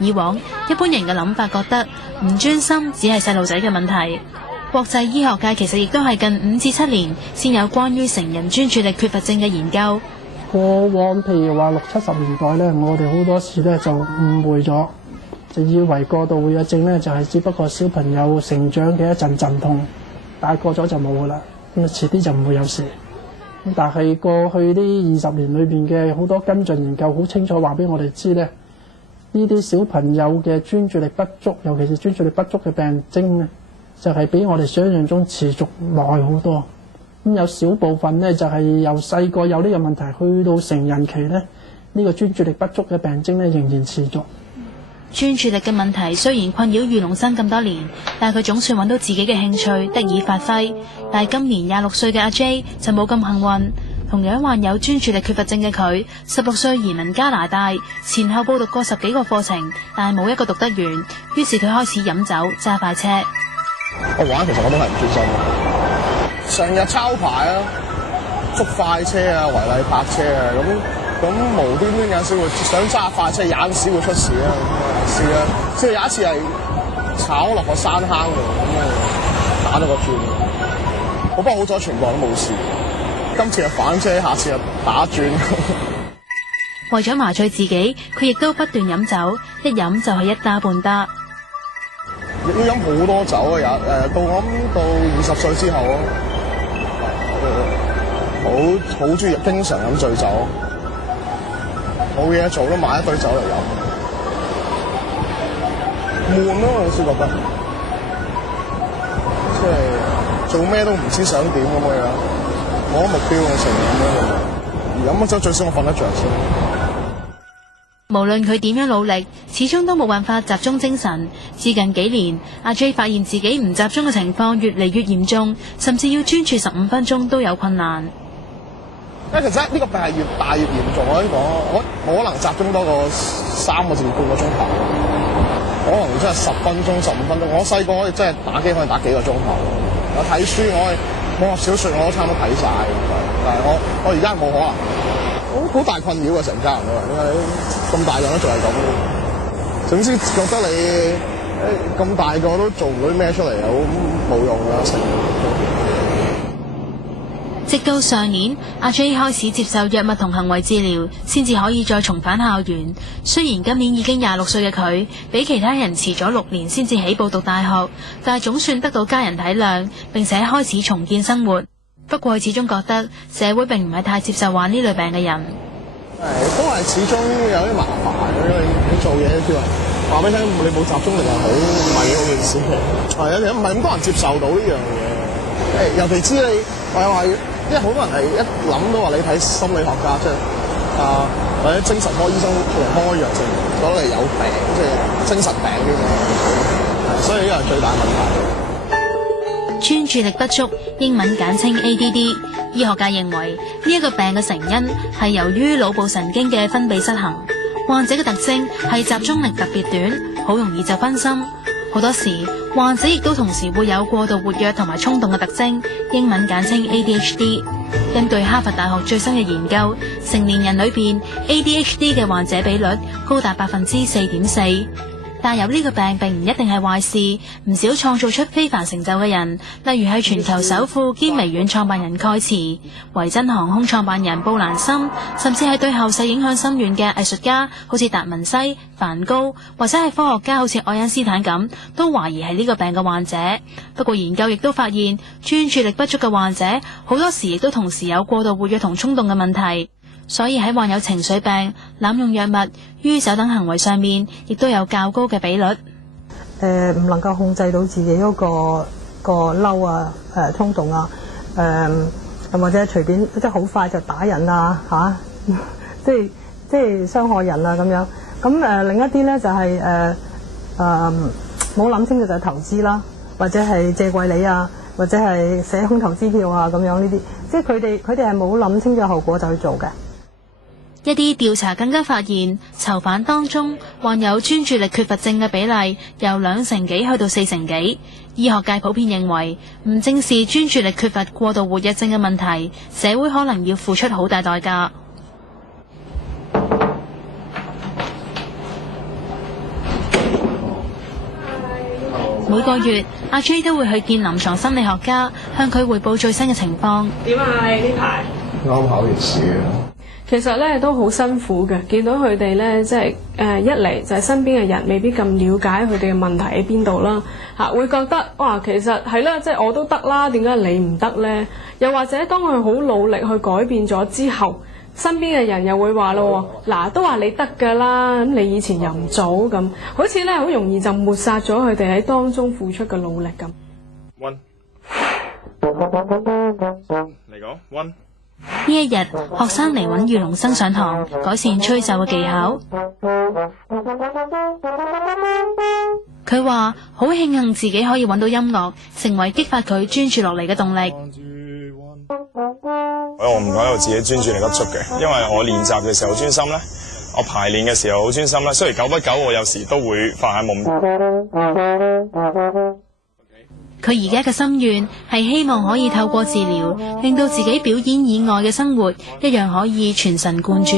以往一般人嘅諗法覺得唔專心只係細路仔嘅問題，國際醫學界其實亦都係近5至7年先有關於成人專注力缺乏症嘅研究。過往譬如話60、70年代咧，我哋好多時咧就誤會咗，就以為過度活躍症咧就係只不過小朋友成長嘅一陣陣痛，大個咗就冇噶啦，咁遲啲就唔會有事。但係過去呢20年裏邊嘅好多跟進研究，好清楚話俾我哋知咧，呢啲小朋友嘅專注力不足，尤其是專注力不足嘅病徵咧，就係比我哋想象中持續耐好多。咁有少部分咧就係由細個有呢個問題，去到成人期咧，呢個專注力不足嘅病徵咧仍然持續。專注力嘅問題雖然困擾余龍生咁多年，但係佢總算揾到自己嘅興趣得以發揮。但係今年26歲嘅阿 J 就冇咁幸運，同樣患有專注力缺乏症嘅佢，16歲移民加拿大，前後報讀過10幾個課程，但係冇一個讀得完。於是佢開始飲酒揸快車。我玩其實我都係唔專心，成日抄牌啊、捉快車啊、違例泊車啊，咁無端端有陣時會想揸快車，有陣時會出事啊。試啊！即係有一次係炒落個山坑度，咁啊打咗個轉。不過好彩全部人都冇事。今次係反車，下次係打轉。為咗麻醉自己，佢亦都不斷飲酒，一飲就係一打半打。要飲好多酒啊！到我諗到20歲之後好中意經常飲醉酒，冇嘢做都買一堆酒嚟飲。悶咯，我先覺得，即係做咩都唔知想點咁樣，冇目標嘅成咁樣，飲咗酒最少我瞓得着先。無論佢點樣努力，始終都冇辦法集中精神。至近幾年，阿 J 發現自己唔集中嘅情況越嚟越嚴重，甚至要專注15分鐘都有困難。其實呢個病係越大越嚴重，我可以講，我可能集中多過3個至半個鐘頭。可能真係10分鐘、15分鐘。我細個可以真係打機可以打幾個鐘頭。我睇書，我武俠小說我都差唔多睇晒。但係我而家冇可能，好大困擾啊！成家人都係，因為咁大個都仲係咁。總之覺得你咁大個都做唔到啲咩出嚟，好冇用㗎成。直到上年，阿 J 開始接受藥物同行為治療，先至可以再重返校園。雖然今年已經26歲嘅佢，比其他人遲咗6年先至起步讀大學，但係總算得到家人體諒，並且開始重建生活。不過佢始終覺得社會並唔係太接受患呢類病嘅人。都係始終有啲麻煩，因為你做嘢譬如話俾你聽，你冇集中力係好唔係幾好件事嘅。係啊，唔係咁多人接受到呢樣嘢。尤其知你話因為好多人係一諗到話你睇心理學家，即係或者精神科醫生開藥就覺得你有病，即係精神病啲嘅，所以呢個係最大問題。專注力不足，英文簡稱 ADD， 醫學界認為呢一個病嘅成因係由於腦部神經嘅分泌失衡。患者嘅特徵係集中力特別短，好容易就分心。好多時患者亦都同時會有過度活躍同埋衝動嘅特徵，英文簡稱 ADHD。根據哈佛大學最新嘅研究，成年人裏邊 ADHD 嘅患者比率高達4.4%。但有呢個病並唔一定係壞事，唔少創造出非凡成就嘅人，例如係全球首富兼微軟創辦人蓋茨、維珍航空創辦人布蘭森，甚至係對後世影響深遠嘅藝術家，好似達文西、梵高，或者係科學家，好似愛因斯坦咁，都懷疑係呢個病嘅患者。不過研究亦都發現，專注力不足嘅患者好多時亦都同時有過度活躍同衝動嘅問題。所以喺患有情緒病、濫用藥物、酗酒等行為上面，亦都有較高嘅比率。唔能夠控制到自己嗰個嬲啊、衝動啊，或者隨便即係好快就打人啊嚇，即係傷害人啊咁樣。咁另一啲咧就係冇諗清楚就係投資啦，或者係借貴利啊，或者係寫空頭支票啊咁樣呢啲，即係佢哋係冇諗清楚後果就去做嘅。一啲調查更加發現，囚犯當中患有專注力缺乏症嘅比例由2成幾去到4成幾。醫學界普遍認為，唔正視專注力缺乏過度活躍症嘅問題，社會可能要付出好大代價。每個月阿 J 都會去見臨床心理學家，向佢匯報最新嘅情況。點啊？你呢排啱考完試啊！其實咧都好辛苦嘅，見到佢哋咧即係一嚟就係身邊嘅人未必咁了解佢哋嘅問題喺邊度啦，會覺得哇其實係啦，即係我都得啦，點解你唔得咧？又或者當佢好努力去改變咗之後，身邊嘅人又會話咯，嗱都話你得㗎啦，咁你以前又唔做咁，好似咧好容易就抹殺咗佢哋喺當中付出嘅努力咁。One，嚟講 One。呢一日，學生嚟揾余龍生上堂，改善吹奏嘅技巧。佢話好慶幸自己可以揾到音樂，成為激發佢專注落嚟嘅動力。我唔覺得我自己專注力不足嘅，因為我練習嘅時候好專心咧，我排練嘅時候好專心咧。雖然久不久我有時都會發下夢。佢而家嘅心願係希望可以透過治療，令到自己表演以外嘅生活一樣可以全神貫注。